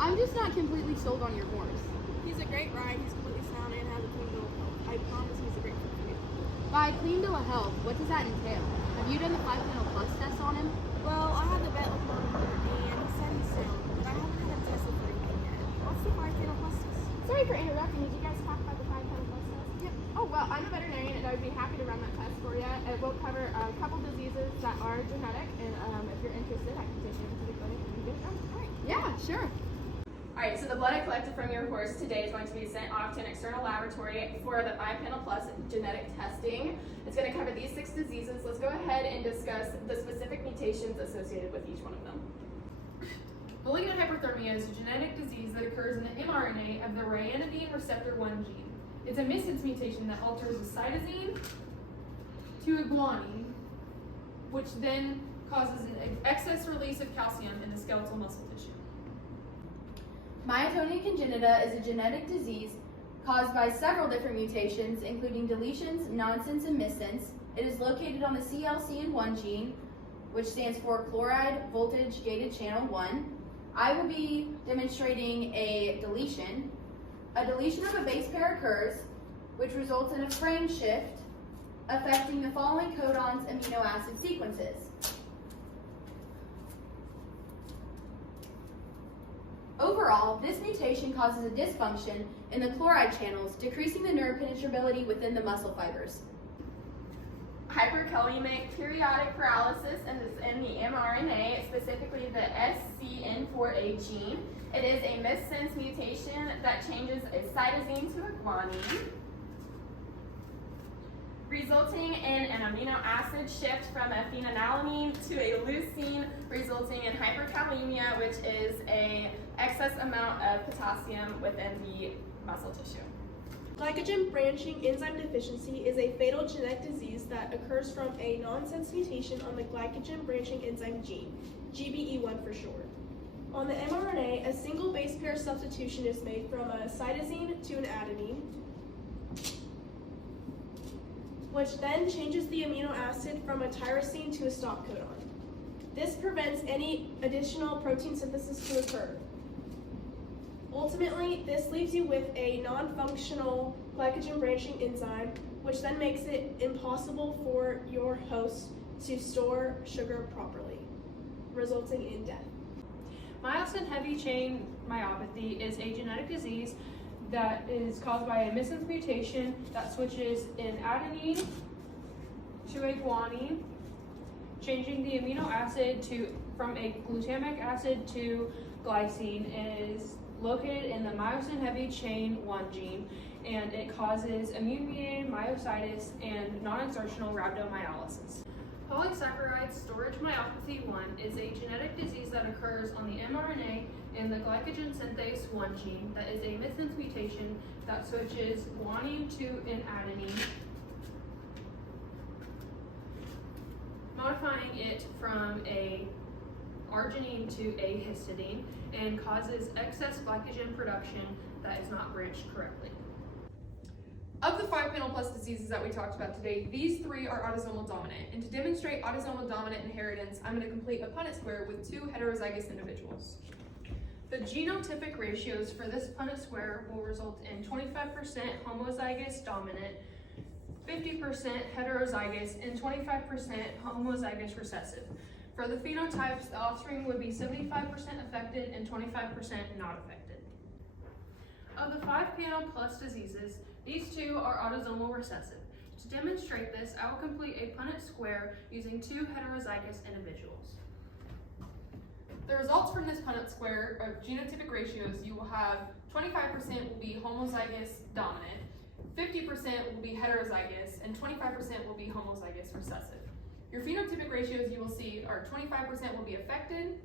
I'm just not completely sold on your horse. He's a great ride, he's completely sound, and has a clean bill of health. I promise he's a great fit for you. By clean bill of health, what does that entail? Have you done the 5 Panel Plus test on him? Well, I had the vet look on him, and he said he's sound, but I haven't had him tested for anything yet. What's the 5 Panel Plus test? Sorry for interrupting. Did you guys talk about the 5 Panel Plus test? Yep. Oh, well, I'm a veterinarian and I would be happy to run that test for you. It will cover a couple diseases that are genetic, and if you're interested, I can take you into the clinic and get it done. All right. Yeah, sure. Alright, so the blood I collected from your horse today is going to be sent off to an external laboratory for the 5 Panel Plus genetic testing. It's going to cover these 6 diseases. Let's go ahead and discuss the specific mutations associated with each one of them. Malignant hyperthermia is a genetic disease that occurs in the mRNA of the ryanodine receptor 1 gene. It's a missense mutation that alters a cytosine to a guanine, which then causes an excess release of calcium in the skeletal muscle tissue. Myotonia congenita is a genetic disease caused by several different mutations, including deletions, nonsense, and missense. It is located on the CLCN1 gene, which stands for chloride voltage gated channel 1. I will be demonstrating a deletion. A deletion of a base pair occurs, which results in a frame shift affecting the following codon's amino acid sequences. Overall, this mutation causes a dysfunction in the chloride channels, decreasing the nerve penetrability within the muscle fibers. Hyperkalemic periodic paralysis in the mRNA, specifically the SCN4A gene. It is a missense mutation that changes a cytosine to a guanine, resulting in an amino acid shift from a phenylalanine to a leucine, resulting in hyperkalemia, which is a excess amount of potassium within the muscle tissue. Glycogen branching enzyme deficiency is a fatal genetic disease that occurs from a nonsense mutation on the glycogen branching enzyme gene, GBE1 for short. On the mRNA, a single base pair substitution is made from a cytosine to an adenine, which then changes the amino acid from a tyrosine to a stop codon. This prevents any additional protein synthesis to occur. Ultimately, this leaves you with a non-functional glycogen branching enzyme, which then makes it impossible for your host to store sugar properly, resulting in death. Myosin heavy chain myopathy is a genetic disease that is caused by a missense mutation that switches an adenine to a guanine, changing the amino acid from a glutamic acid to glycine. It is located in the myosin heavy chain 1 gene, and it causes immune-mediated myositis and non-exertional rhabdomyolysis. Polysaccharide storage myopathy 1 is a genetic disease that occurs on the mRNA in the glycogen synthase 1 gene that is a missense mutation that switches guanine to an adenine, modifying it from a arginine to a histidine, and causes excess glycogen production that is not branched correctly. Of the 5 Panel Plus diseases that we talked about today, these 3 are autosomal dominant. And to demonstrate autosomal dominant inheritance, I'm going to complete a Punnett square with 2 heterozygous individuals. The genotypic ratios for this Punnett square will result in 25% homozygous dominant, 50% heterozygous, and 25% homozygous recessive. For the phenotypes, the offspring would be 75% affected and 25% not affected. Of the 5 Panel Plus diseases, these 2 are autosomal recessive. To demonstrate this, I will complete a Punnett square using 2 heterozygous individuals. The results from this Punnett square of genotypic ratios, you will have 25% will be homozygous dominant, 50% will be heterozygous, and 25% will be homozygous recessive. Your phenotypic ratios you will see are 25% will be affected,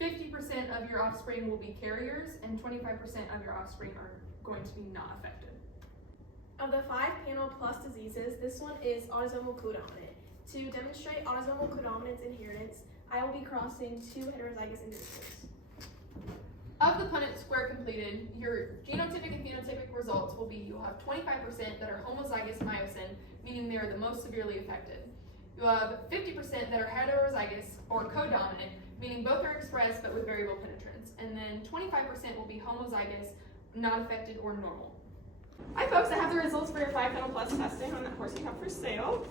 50% of your offspring will be carriers, and 25% of your offspring are going to be not affected. Of the 5 Panel Plus diseases, this one is autosomal codominant. To demonstrate autosomal codominance inheritance, I will be crossing 2 heterozygous individuals. Of the Punnett square completed, your genotypic and phenotypic results will be you'll have 25% that are homozygous myosin, meaning they are the most severely affected. You'll have 50% that are heterozygous or codominant, meaning both are expressed but with variable penetrance. And then 25% will be homozygous, not affected or normal. Hi folks, I have the results for your 5 Panel Plus testing on that horse you have for sale.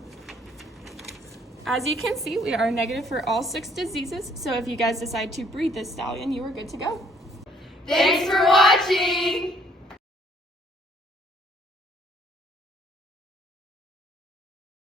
As you can see, we are negative for all 6 diseases, so if you guys decide to breed this stallion, you are good to go. Thanks